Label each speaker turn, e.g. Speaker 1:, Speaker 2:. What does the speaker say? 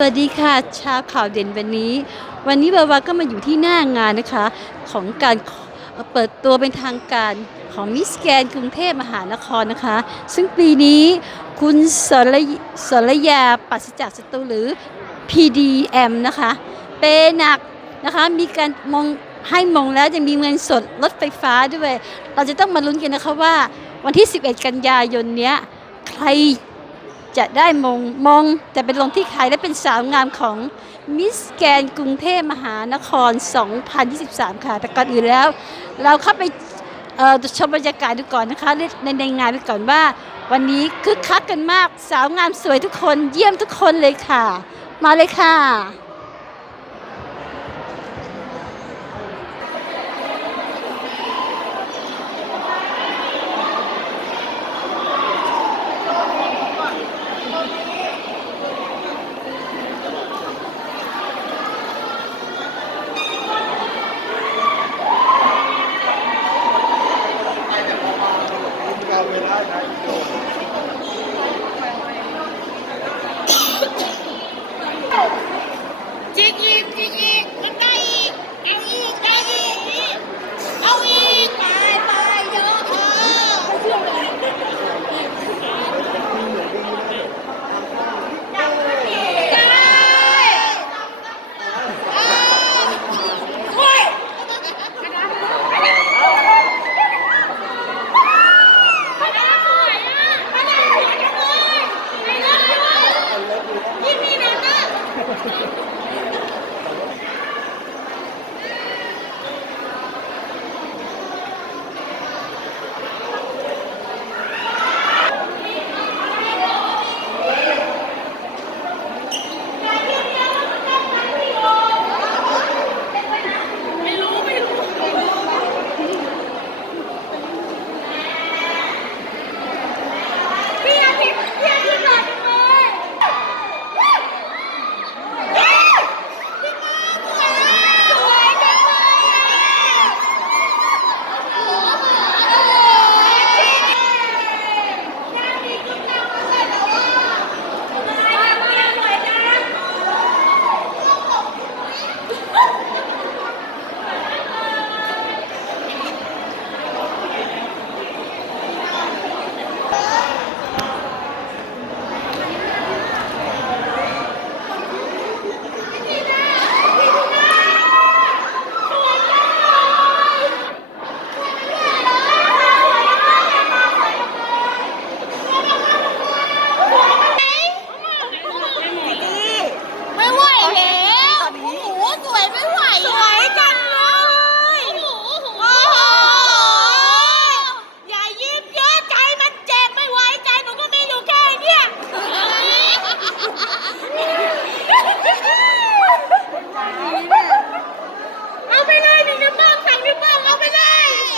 Speaker 1: สวัสดีค่ะชาวข่าวเด่นวันนี้ วันนี้บาวาก็มาอยู่ที่หน้างานนะคะ ของการเปิดตัวเป็นทางการของมิสแกนกรุงเทพมหานครนะคะ ซึ่งปีนี้คุณสรยสรยาปัสจักศัตรูหรือ PDM นะคะ เป็นหนักนะคะมีการมองให้มองแล้วยังมีเงินสดรถไฟฟ้าด้วย เราจะต้องมาลุ้นกันนะคะว่าวันที่ 11 กันยายนเนี้ยใคร จะได้มงมงแต่เป็นลงที่ใครและเป็นสาวงามของมิสแกนกรุงเทพมหานคร 2023 ค่ะ แต่ก่อนอื่นแล้ว เราเข้าไปชมบรรยากาศดูก่อนนะคะในในในงานไปก่อนว่า วันนี้คึกคักกันมาก สาวงามสวยทุกคนเยี่ยมทุกคนเลยค่ะ มาเลยค่ะ
Speaker 2: จิกอีกจิกอีกมันได้อีกเอาอีกได้